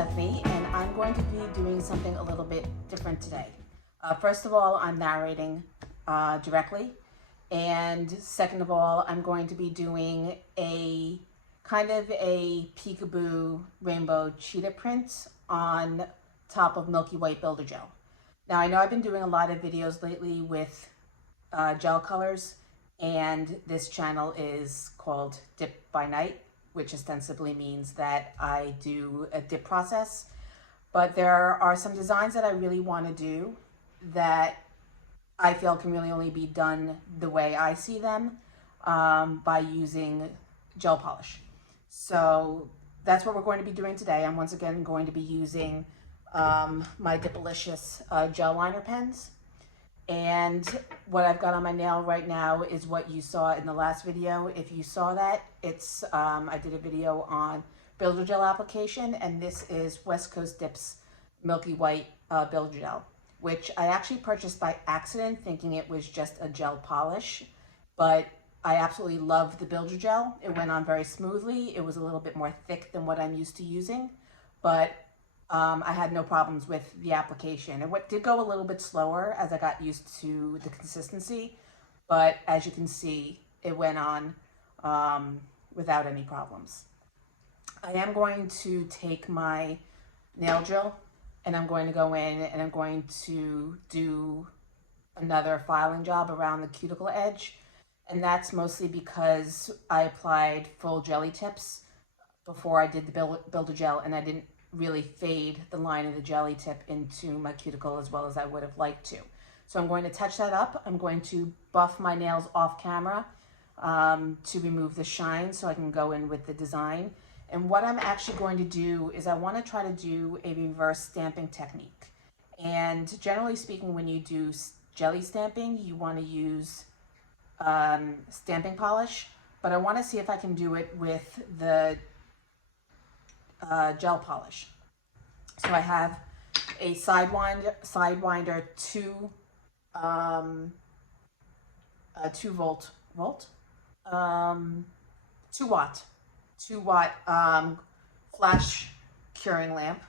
Stephanie, and I'm going to be doing something a little bit different today. First of all, I'm narrating directly, and second of all, I'm going to be doing a kind of a peekaboo rainbow cheetah print on top of Milky White Builder Gel. Now, I know I've been doing a lot of videos lately with gel colors, and this channel is called Dip by Night, which ostensibly means that I do a dip process. But there are some designs that I really want to do that I feel can really only be done the way I see them, by using gel polish. So that's what we're going to be doing today. I'm once again going to be using my Dipalicious gel liner pens. And what I've got on my nail right now is what you saw in the last video. If you saw that, it's I did a video on Builder Gel application, and this is West Coast Dips Milky White Builder Gel, which I actually purchased by accident thinking it was just a gel polish, but I absolutely loved the Builder Gel. It went on very smoothly. It was a little bit more thick than what I'm used to using, but I had no problems with the application. It did go a little bit slower as I got used to the consistency, but as you can see, it went on without any problems. I am going to take my nail drill and I'm going to go in and I'm going to do another filing job around the cuticle edge. And that's mostly because I applied full jelly tips before I did the Builder Gel, and I didn't really fade the line of the jelly tip into my cuticle as well as I would have liked to. So I'm going to touch that up. I'm going to buff my nails off camera to remove the shine so I can go in with the design. And what I'm actually going to do is I want to try to do a reverse stamping technique. And generally speaking, when you do jelly stamping, you want to use stamping polish, but I want to see if I can do it with the gel polish. So I have a Sidewinder 2 watt flash curing lamp,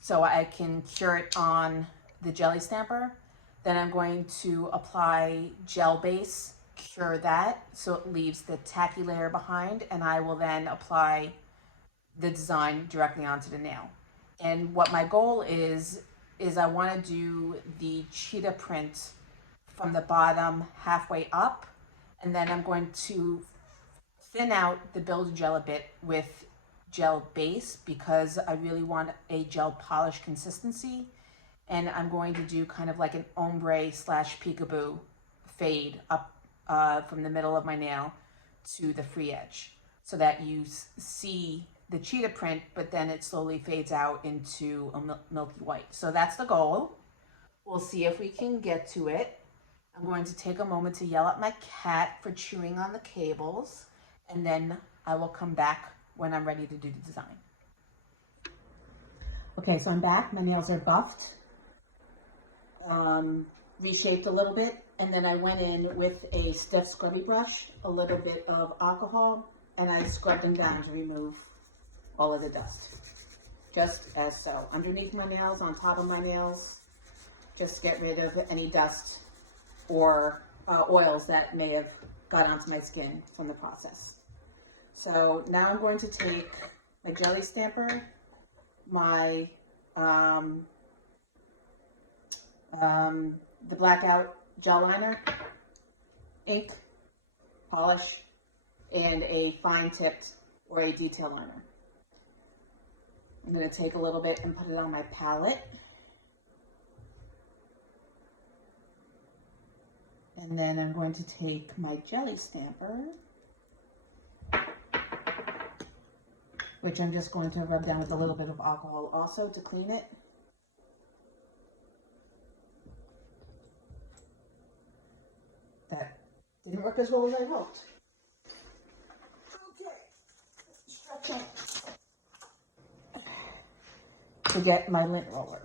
so I can cure it on the jelly stamper. Then I'm going to apply gel base, cure that so it leaves the tacky layer behind, and I will then apply the design directly onto the nail. And what my goal is I want to do the cheetah print from the bottom halfway up, and then I'm going to thin out the Builder Gel a bit with gel base because I really want a gel polish consistency. And I'm going to do kind of like an ombre slash peekaboo fade up from the middle of my nail to the free edge so that you see the cheetah print, but then it slowly fades out into a milky white. So that's the goal. We'll see if we can get to it. I'm going to take a moment to yell at my cat for chewing on the cables, and then I will come back when I'm ready to do the design. Okay, so I'm back. My nails are buffed, reshaped a little bit, and then I went in with a stiff scrubby brush, a little bit of alcohol, and I scrubbed them down to remove all of the dust, just as so. Underneath my nails, on top of my nails, just to get rid of any dust or oils that may have got onto my skin from the process. So now I'm going to take my jelly stamper, my the Blackout gel liner, ink, polish, and a fine tipped or a detail liner. I'm going to take a little bit and put it on my palette. And then I'm going to take my jelly stamper, which I'm just going to rub down with a little bit of alcohol also to clean it. That didn't work as well as I hoped. Okay, stretch out. To get my lint roller.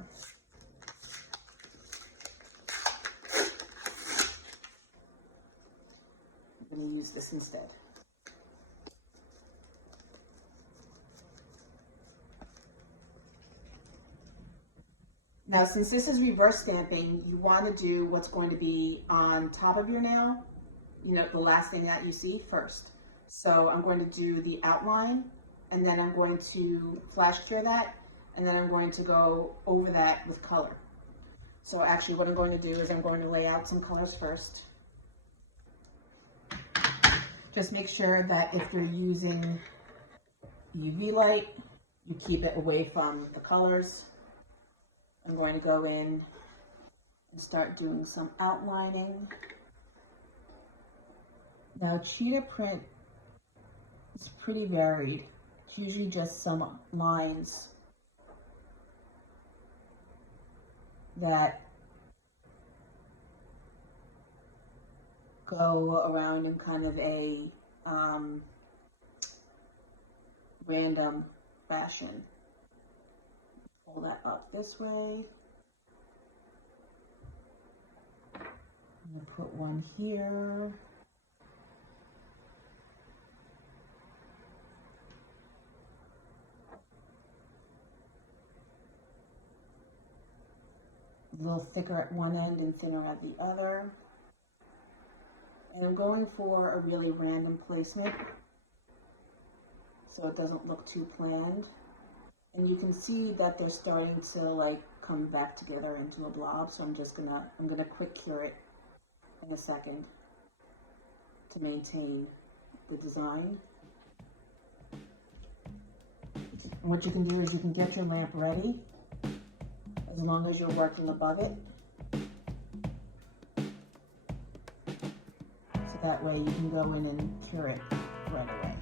I'm going to use this instead. Now, since this is reverse stamping, you want to do what's going to be on top of your nail, you know, the last thing that you see first. So I'm going to do the outline, and then I'm going to flash cure that, and then I'm going to go over that with color. So actually what I'm going to do is I'm going to lay out some colors first. Just make sure that if you're using UV light, you keep it away from the colors. I'm going to go in and start doing some outlining. Now, cheetah print is pretty varied. It's usually just some lines that go around in kind of a random fashion. Pull that up this way. I'm going to put one here. A little thicker at one end and thinner at the other. And I'm going for a really random placement so it doesn't look too planned. And you can see that they're starting to like come back together into a blob, so I'm gonna quick cure it in a second to maintain the design. And what you can do is you can get your lamp ready as long as you're working above it. So that way you can go in and cure it right away.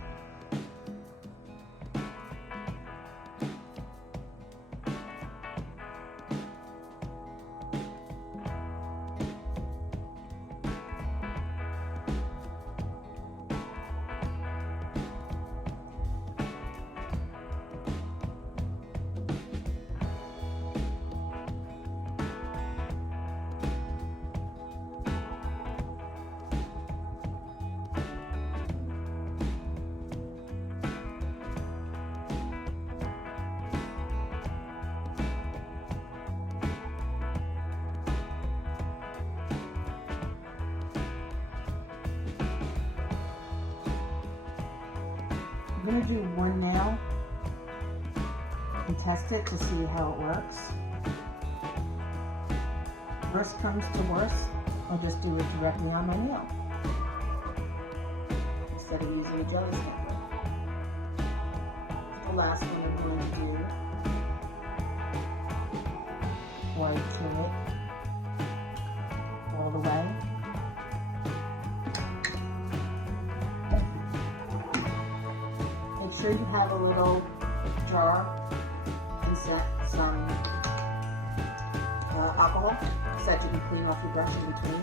I'm going to do one nail and test it to see how it works. Worst comes to worst, I'll just do it directly on my nail instead of using a jelly stamper. The last one I'm going to do before I cure it all the way. Make sure you have a little jar and set some alcohol so that you can clean off your brush in between.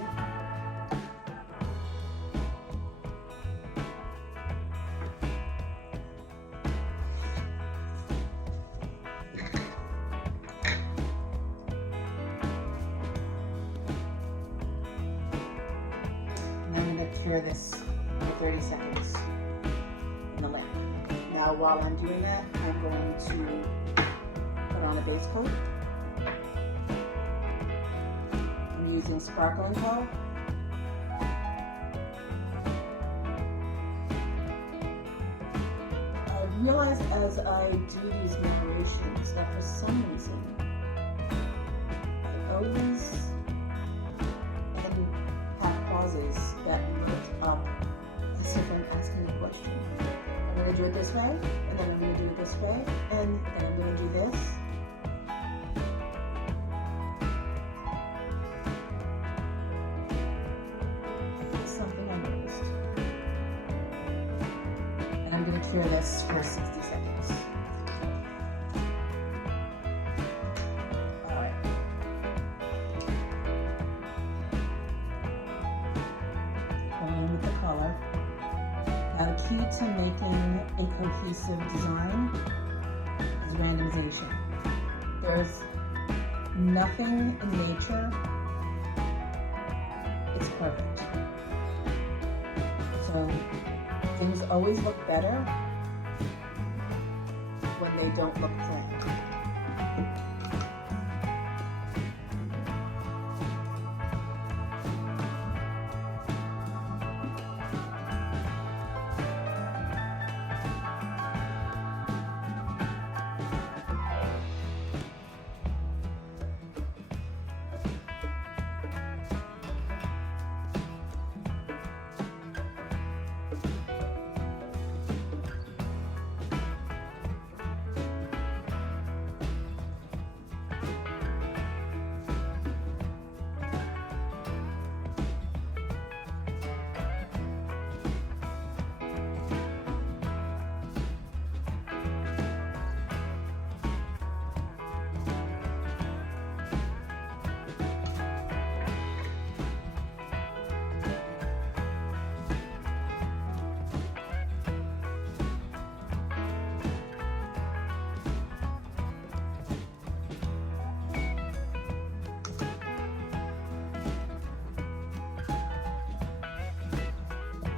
And I'm going to cure this for 30 seconds in the lamp. Now while I'm doing that, I'm going to put on a base coat. I'm using Sparkle & Co. I realized as I do these decorations that for some reason I always have pauses that look up as if I'm asking a question. I'm going to do it this way, and then I'm going to do it this way, and then I'm going to do this. That's something I noticed. And I'm going to cure this for 60 seconds. Alright. Going in with the color. Now, the key to making a cohesive design is randomization. There's nothing in nature is perfect. So things always look better when they don't look planned.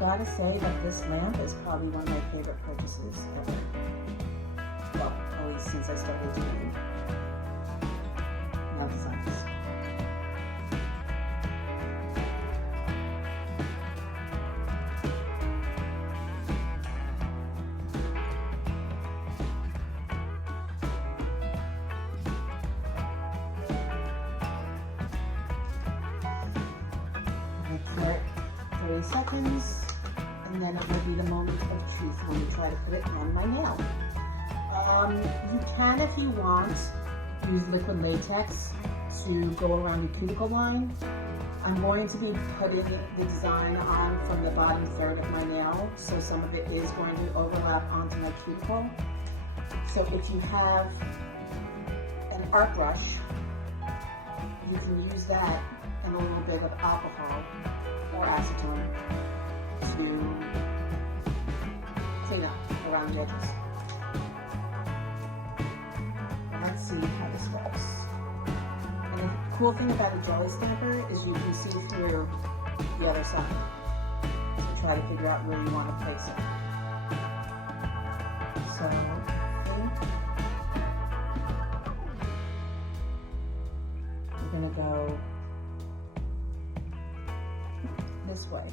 gotta say that this lamp is probably one of my favorite purchases ever. Well, at least since I started doing nail designs. For 30 seconds, and then it will be the moment of truth when you try to put it on my nail. You can, if you want, use liquid latex to go around your cuticle line. I'm going to be putting the design on from the bottom third of my nail, so some of it is going to overlap onto my cuticle. So if you have an art brush, you can use that and a little bit of alcohol or acetone to clean up around the edges. Let's see how this goes. And the cool thing about a jelly stamper is you can see through the other side. So try to figure out where you want to place it. So we're going to go this way.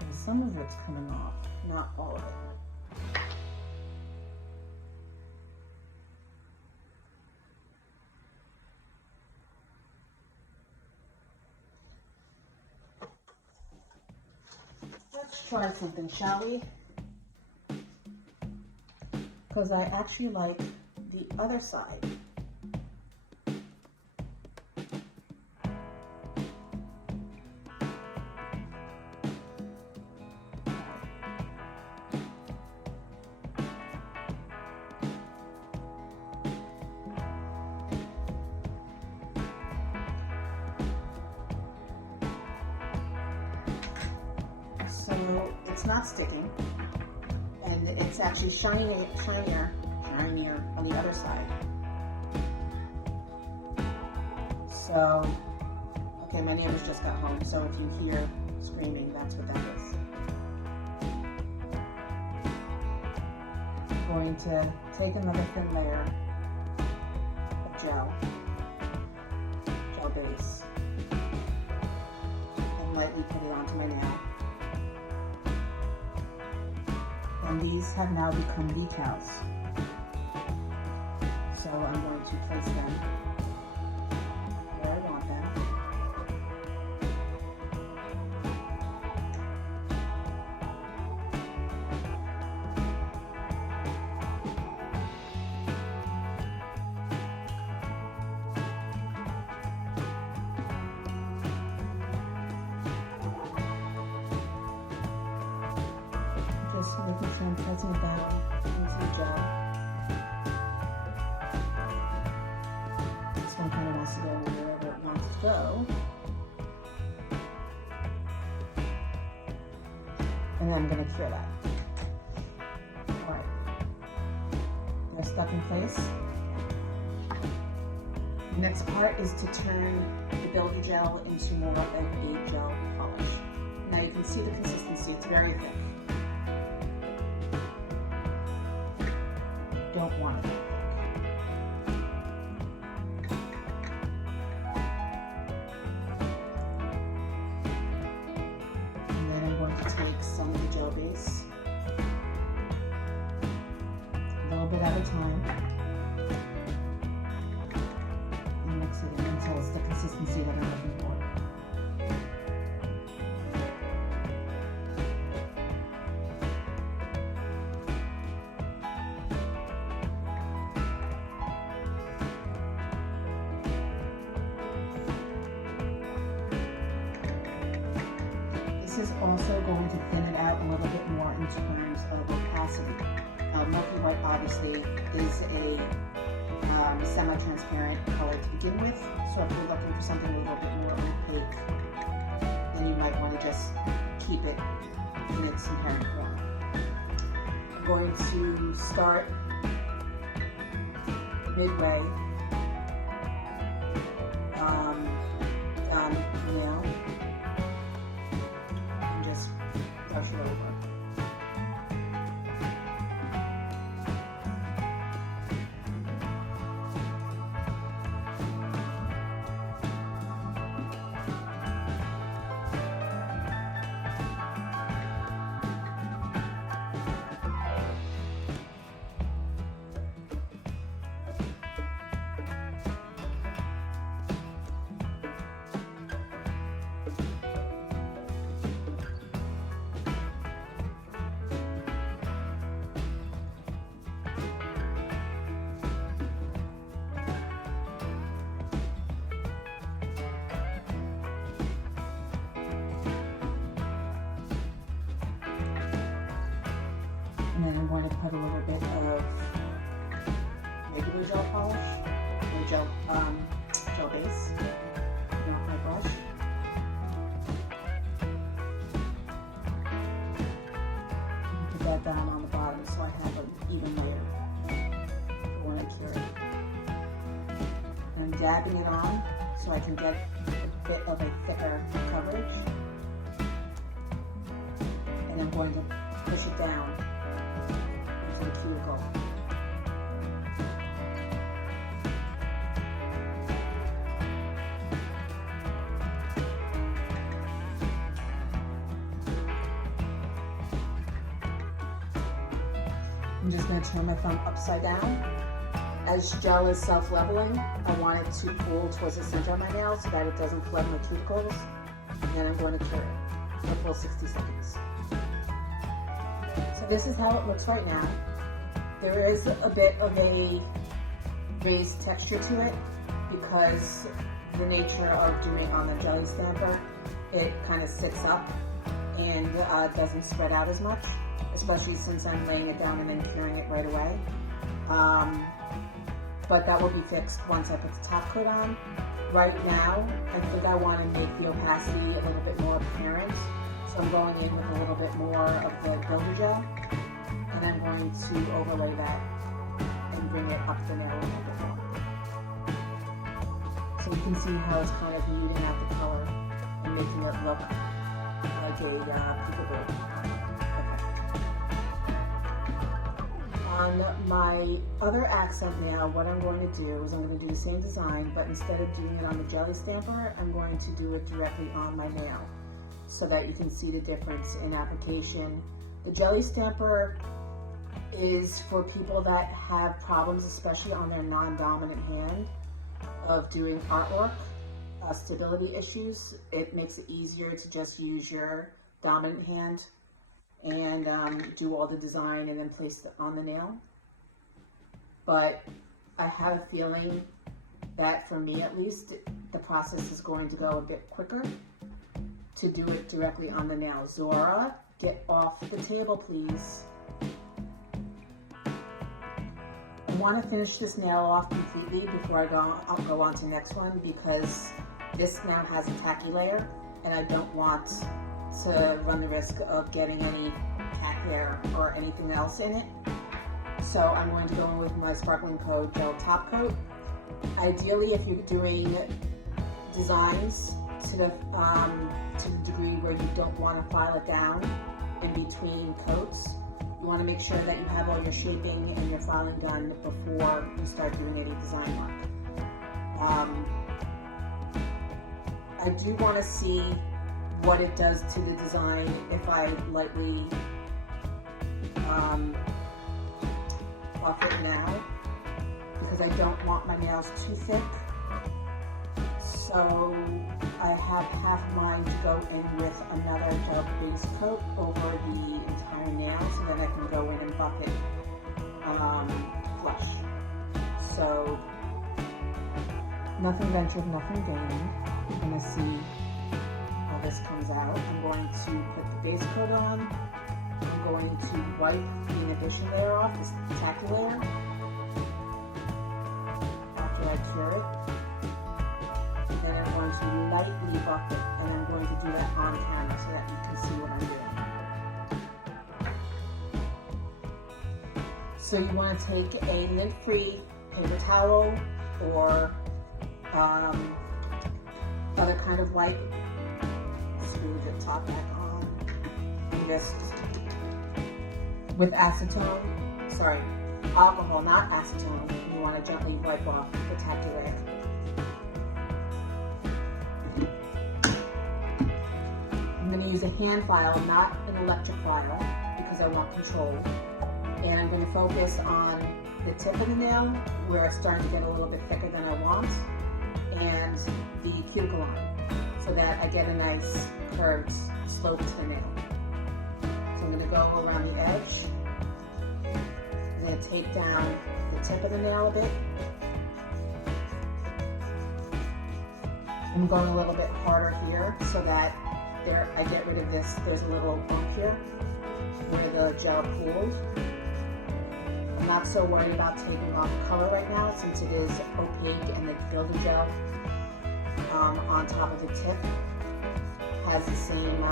And some of it's coming off, not all of it. Let's try something, shall we? Because I actually like the other side. So it's not sticking. And it's actually shinier on the other side. So, okay, my neighbors just got home, so if you hear screaming, that's what that is. I'm going to take another thin layer of gel base, and lightly put it onto my nail. And these have now become decals. So I'm going to place them where I want them. Just making sure I'm pressing it down into the gel. This one kind of wants to go wherever it wants to go. And then I'm going to cure that. Alright. They're stuck in place. The next part is to turn the builder gel into more of a gel polish. Now you can see the consistency, it's very thick. Don't want it. And then I'm going to take some of the gel base, a little bit at a time, and mix it in until it's the consistency that I'm looking for. This is also going to thin it out a little bit more in terms of opacity. Milky White obviously is a semi-transparent color to begin with, so if you're looking for something a little bit more opaque, then you might want to just keep it in its inherent form. I'm going to start midway down the nail and just brush it over. And then I'm going to put a little bit of regular gel polish, or gel base, off my brush. And put that down on the bottom so I have an even layer for when I cure it. And I'm dabbing it on so I can get a bit of a thicker coverage. And I'm going to push it down into the cuticle. I'm just going to turn my thumb upside down. As gel is self-leveling, I want it to pull towards the center of my nail so that it doesn't flood my cuticles. And then I'm going to cure it for a full 60 seconds. So this is how it looks right now. There is a bit of a raised texture to it because the nature of doing on the jelly stamper, it kind of sits up and doesn't spread out as much, especially since I'm laying it down and then curing it right away. But that will be fixed once I put the top coat on. Right now, I think I want to make the opacity a little bit more apparent. So I'm going in with a little bit more of the builder gel, and I'm going to overlay that and bring it up the nail a little bit more. So you can see how it's kind of muting out the color and making it look like a peekaboo. On my other accent nail, what I'm going to do is I'm going to do the same design, but instead of doing it on the jelly stamper, I'm going to do it directly on my nail so that you can see the difference in application. The jelly stamper is for people that have problems, especially on their non-dominant hand, of doing artwork, stability issues. It makes it easier to just use your dominant hand and do all the design and then place it on the nail. But I have a feeling that for me at least, the process is going to go a bit quicker to do it directly on the nail. Zora, get off the table, please. I want to finish this nail off completely before I'll go on to the next one, because this now has a tacky layer and I don't want to run the risk of getting any cat hair or anything else in it. So I'm going to go in with my Sparkling Code Gel Top Coat. Ideally, if you're doing designs to the degree where you don't want to file it down in between coats, you want to make sure that you have all your shaping and your filing done before you start doing any design work. I do want to see what it does to the design if I lightly buff it now, because I don't want my nails too thick. So I have half mine to go in with another gel base coat over the entire nail, so then I can go in and buff it flush. So nothing ventured, nothing gained. You're gonna see how this comes out. I'm going to put the base coat on. I'm going to wipe the inhibition layer off, this tacky layer, after I cure it. And then I'm going to lightly buff it, and I'm going to do that on camera so that you can see what I'm doing. So you want to take a lint-free paper towel or other kind of wipe. Screw the top back on. And just with alcohol, not acetone, you want to gently wipe off the tattoo area. I'm going to use a hand file, not an electric file, because I want control. And I'm going to focus on the tip of the nail, where it's starting to get a little bit thicker than I want, and the cuticle line, so that I get a nice curved slope to the nail. So I'm going to go around the edge. I'm going to tape down the tip of the nail a bit. I'm going a little bit harder here so that I get rid of this. There's a little bump here where the gel pooled. I'm not so worried about taking off color right now, since it is opaque and the builder gel on top of the tip has the same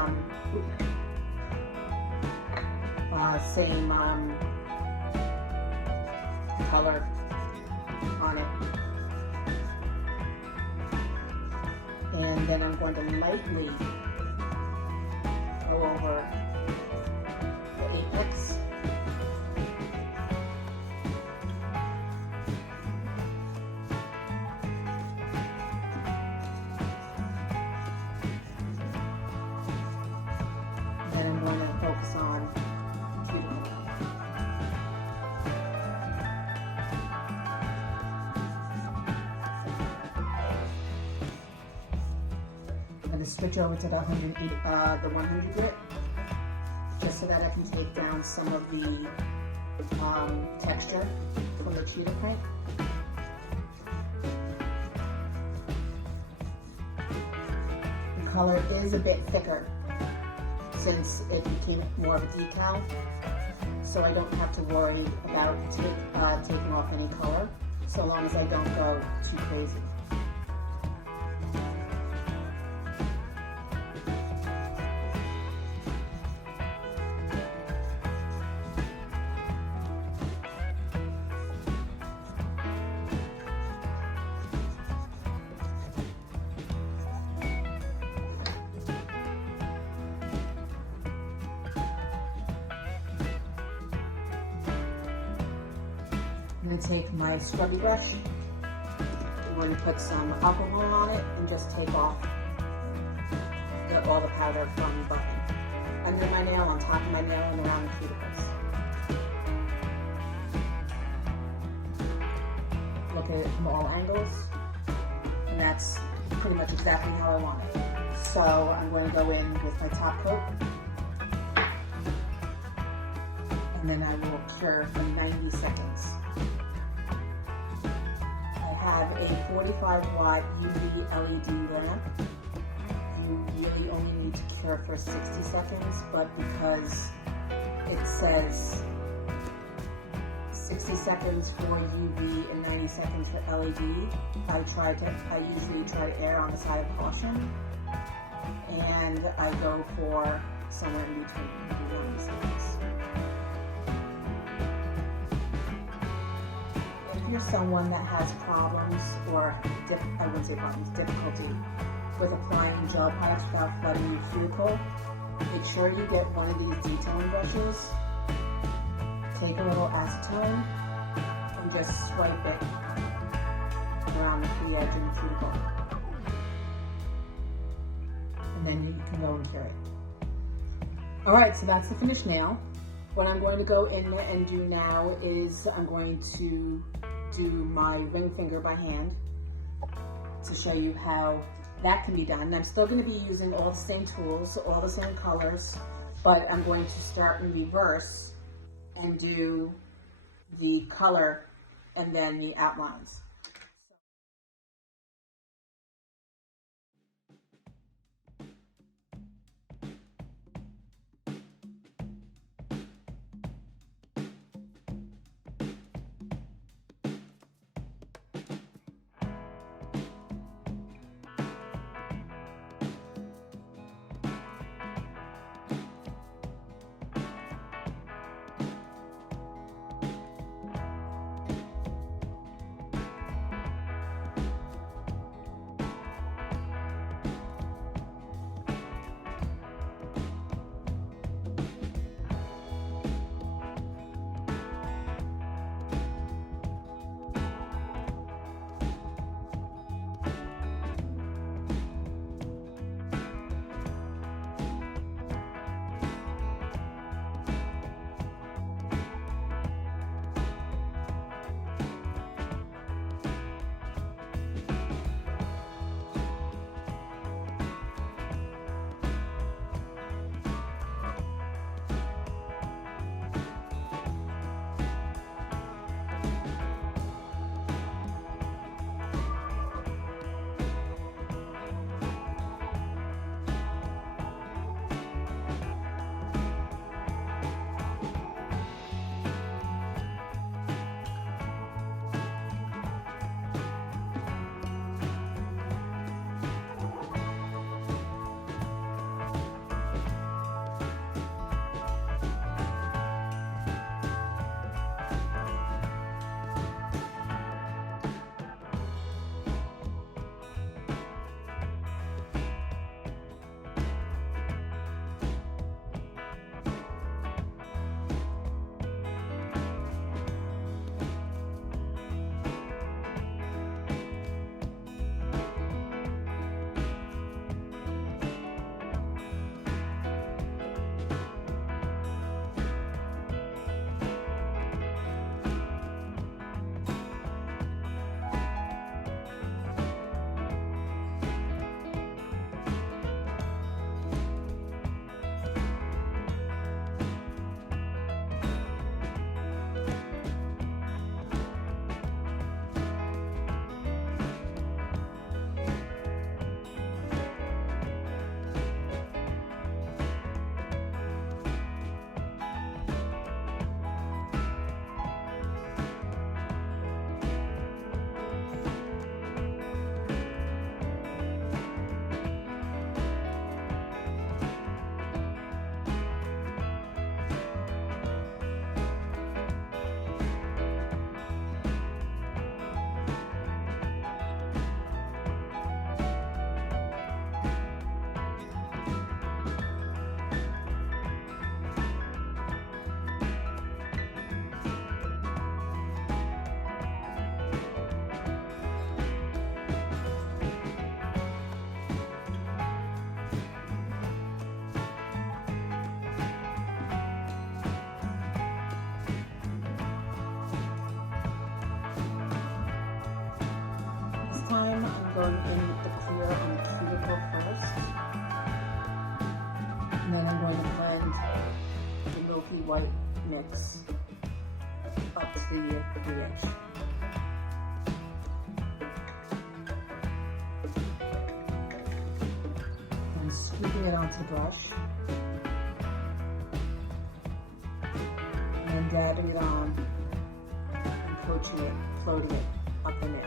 color on it. And then I'm going to lightly go over the apex. Then I'm going to focus on cuticle. I'm going to switch over to the 100 grit, just so that I can take down some of the texture from the cheetah print. The color is a bit thicker since it became more of a decal, so I don't have to worry about taking off any color, so long as I don't go too crazy. I'm going to take my scrubby brush. I'm going to put some alcohol on it and just take off all the powder from the button. Under my nail, on top of my nail, and around the cuticles. Look at it from all angles, and that's pretty much exactly how I want it. So I'm going to go in with my top coat, and then I will cure for 90 seconds. I have a 45-watt UV LED lamp. You really only need to cure for 60 seconds, but because it says 60 seconds for UV and 90 seconds for LED, I usually try to err on the side of caution, and I go for somewhere in between, maybe 90 seconds. If you're someone that has problems, or I wouldn't say problems, difficulty with applying gel products without flooding your cuticle, make sure you get one of these detailing brushes. Take a little acetone and just swipe it around the free edge of the cuticle. And then you can go and cure it. Alright, so that's the finished nail. What I'm going to go in and do now is I'm going to do my ring finger by hand to show you how that can be done. I'm still going to be using all the same tools, all the same colors, but I'm going to start in reverse and do the color and then the outlines. white mix up to the edge. I'm scooping it onto the brush and then dabbing it on and floating it up the nail.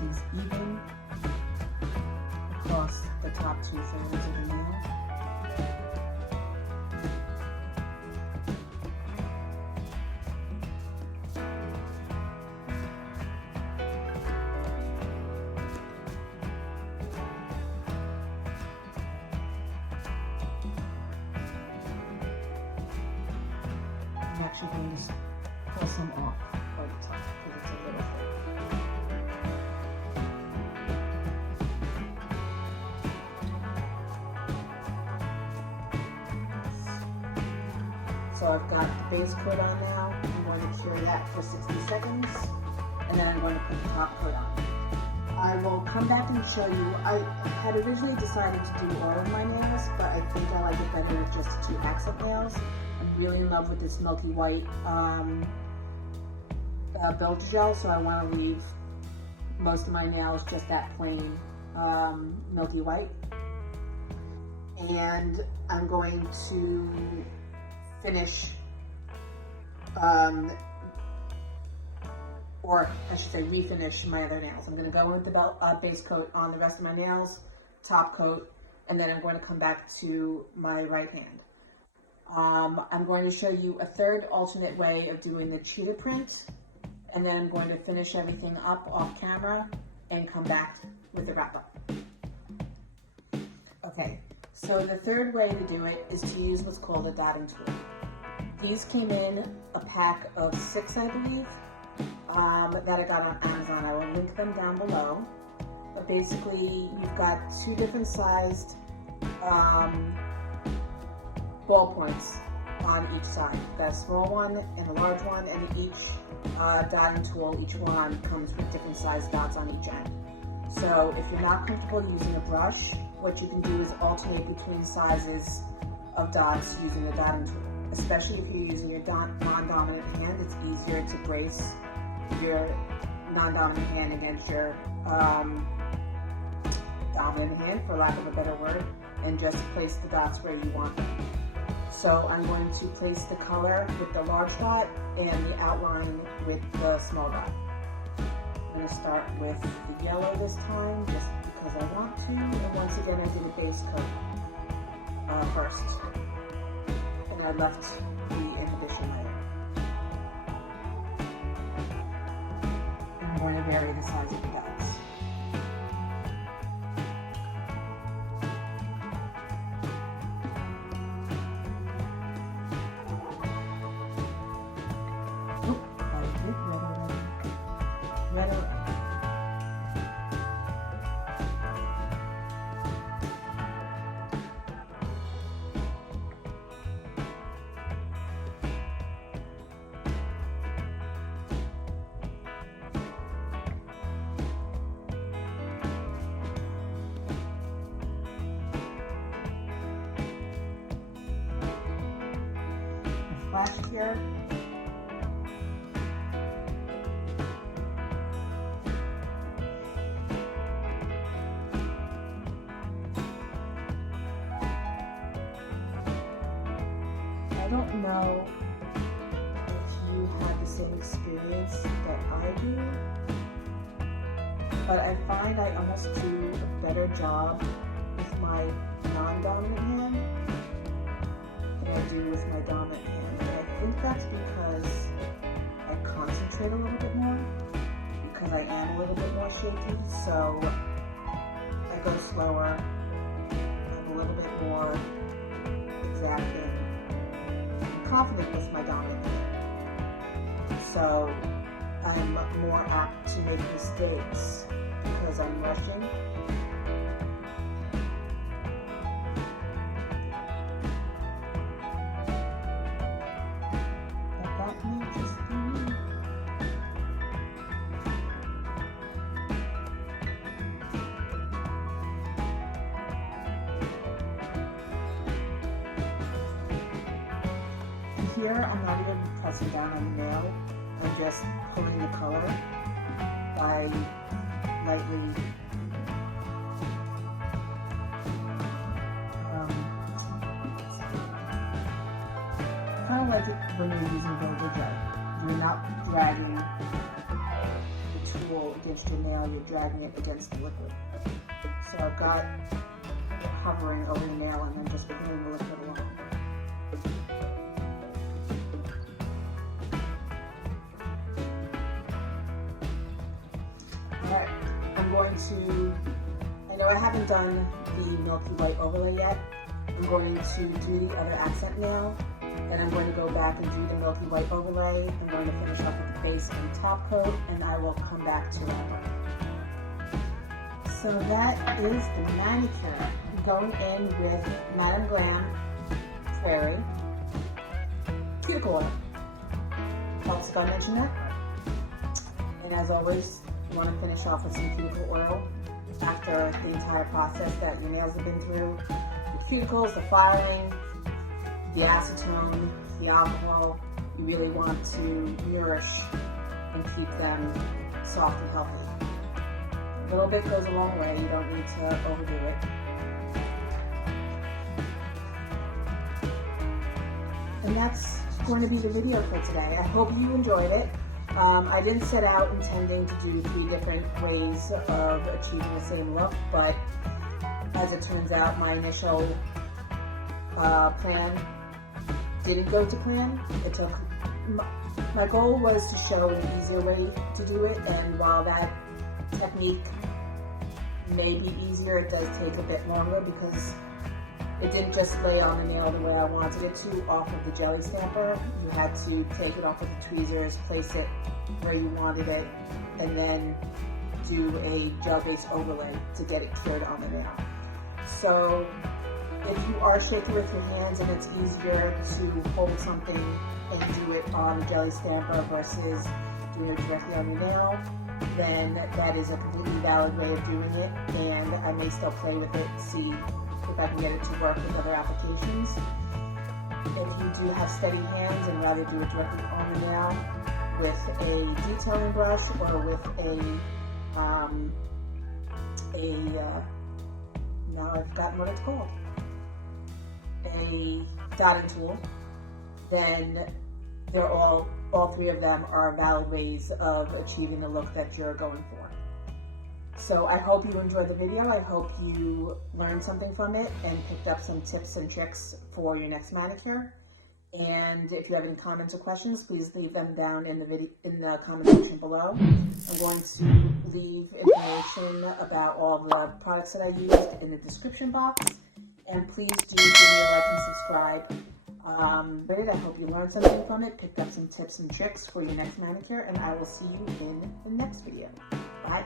Is even across the top 2/3 of the nail. I'm actually going to pull some off by the top because it's a little thick. So I've got the base coat on now. I'm going to cure that for 60 seconds, and then I'm going to put the top coat on. I will come back and show you. I had originally decided to do all of my nails, but I think I like it better with just 2 accent nails. I'm really in love with this milky white builder gel, so I want to leave most of my nails just that plain milky white. And I'm going to finish, or I should say refinish my other nails. I'm going to go with the base coat on the rest of my nails, top coat, and then I'm going to come back to my right hand. I'm going to show you a third alternate way of doing the cheetah print, and then I'm going to finish everything up off camera and come back with the wrap up. Okay, so the third way to do it is to use what's called a dotting tool. These came in a pack of 6, I believe, that I got on Amazon. I will link them down below. But basically, you've got 2 different sized ballpoints on each side. You've got a small one and a large one, and each dotting tool, each one comes with different sized dots on each end. So if you're not comfortable using a brush, what you can do is alternate between sizes of dots using a dotting tool. Especially if you're using your non-dominant hand, it's easier to brace your non-dominant hand against your dominant hand, for lack of a better word, and just place the dots where you want them. So I'm going to place the color with the large dot and the outline with the small dot. I'm going to start with the yellow this time, just because I want to, and once again I did a base coat first. I left the inhibition layer. I'm going to vary the size of the dots. Oop, I did red already. Red already. Flash here. don't know if you have the same experience that I do, but I find I almost do a better job with my non-dominant hand than I do with my dominant hand. And I think that's because I concentrate a little bit more, because I am a little bit more shaky, so I go slower, I'm a little bit more exacting, confident with my dominant hand. So I'm more apt to make mistakes because I'm rushing. But that may just be me. Here, I'm not even pressing down on the nail. I'm just pulling the color by lightly kind of like it when you're using Builder Gel. You're not dragging the tool against your nail, you're dragging it against the liquid. So I've got it hovering over the nail and then just pulling the liquid along. Alright, I'm going to, I know I haven't done the Milky White overlay yet. I'm going to do the other accent nail, then I'm going to go back and do the Milky White overlay. I'm going to finish off with the base and top coat, and I will come back to it. So that is the manicure. I'm going in with Madame Glam Prairie Cuticle Oil. Helps if I mention that. And as always, you want to finish off with some cuticle oil after the entire process that your nails have been through. The cuticles, the filing, the acetone, the alcohol, you really want to nourish and keep them soft and healthy. A little bit goes a long way, you don't need to overdo it. And that's going to be the video for today. I hope you enjoyed it. I didn't set out intending to do 3 different ways of achieving the same look, but as it turns out, my initial plan didn't go to plan. It took, my goal was to show an easier way to do it, and while that technique may be easier, it does take a bit longer because it didn't just lay on the nail the way I wanted it to off of the jelly stamper. You had to take it off of the tweezers, place it where you wanted it, and then do a gel-based overlay to get it cured on the nail. So if you are shaky with your hands and it's easier to hold something and do it on a jelly stamper versus doing it directly on your nail, then that is a completely valid way of doing it, and I may still play with it, see if I can get it to work with other applications. If you do have steady hands and rather do it directly on the nail with a detailing brush or with now I've forgotten what it's called, a dotting tool, then they're all 3 of them are valid ways of achieving the look that you're going for. So I hope you enjoyed the video. I hope you learned something from it and picked up some tips and tricks for your next manicure. And if you have any comments or questions, please leave them down in the comment section below. I'm going to leave information about all the products that I used in the description box. And please do give me a like and subscribe. I hope you learned something from it, picked up some tips and tricks for your next manicure, and I will see you in the next video. Bye.